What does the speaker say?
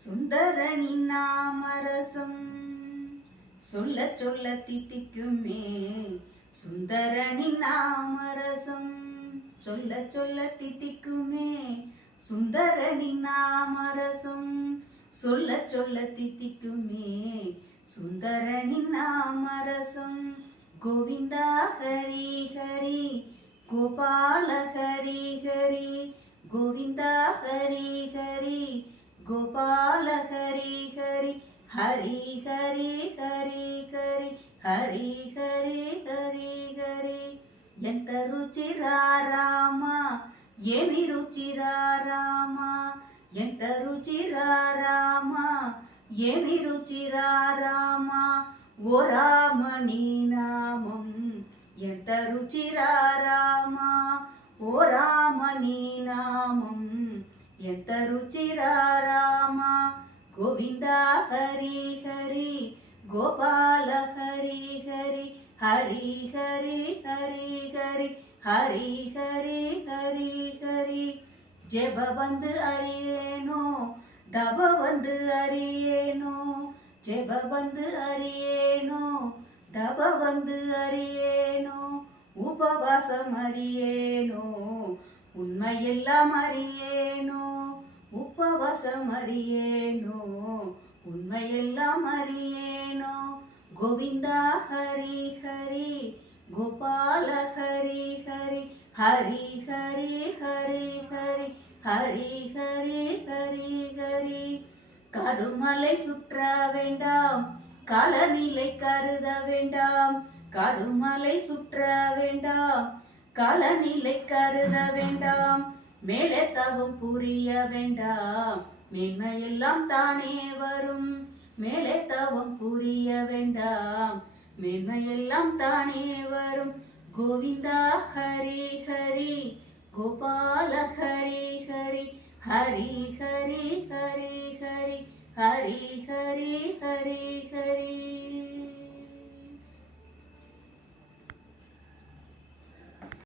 சுந்தரணி நாமரசம் சொல்ல சொல்ல தித்திக்குமே. சுந்தரணி நாமரசம் சொல்ல சொல்ல தித்திக்குமே. சுந்தரணி நாமரசம் சொல்ல சொல்ல தித்திக்குமே. சுந்தரணி நாமரசம் கோவிந்தா ஹரி ஹரி கோபால ஹரி ஹரி கோவிந்தா ஹரி ஹரி கோபால ஹரி ஹரி ஹரி ஹரி ஹரி ஹரி ஹரி ஹரி ஹரி హరి ఎంత రుచిరా రామా ఏమి రుచిరా రామా ఎంత రుచిరా రామా ఏమి రుచిరా రామా ఓ రామని నామం ఎంత రుచిరా రామా ఓ రామని నామం ఎంత రుచిరా రామా గోవిందా హరి హరి గోపాల హరి హరి హరి హరి హరి హరి హరి హరి హరి హరి ஜெப வந்து அறியேனோ தப வந்து அறியேனோ ஜெப வந்து அறியேனோ தப வந்து அறியேனோ உபவாசம் அறியேனோ உண்மையெல்லாம் அறியேனோ உபவாசம் அறியேனோ உண்மையெல்லாம் அறியேனோ கோவிந்தா ஹரி ஹரி கோபால ஹரி ஹரி ஹரி ஹரி ஹரி ஹரி ஹரி ஹரி ஹரி ஹரி கடுமலை சுற்ற வேண்டாம் களநிலை கருத வேண்டாம் கடுமலை சுற்ற வேண்டாம் களநிலை கருத வேண்டாம் மேலே தவம் புரிய வேண்டாம் மேன்மையெல்லாம் தானே வரும் மேலே தவம் புரிய வேண்டாம் மேன்மையெல்லாம் தானே வரும் கோவிந்தா ஹரி ஹரி கோபால ஹரி ஹரி ஹரி ஹரி ஹரி ஹரி ஹரி ஹரி ஹரி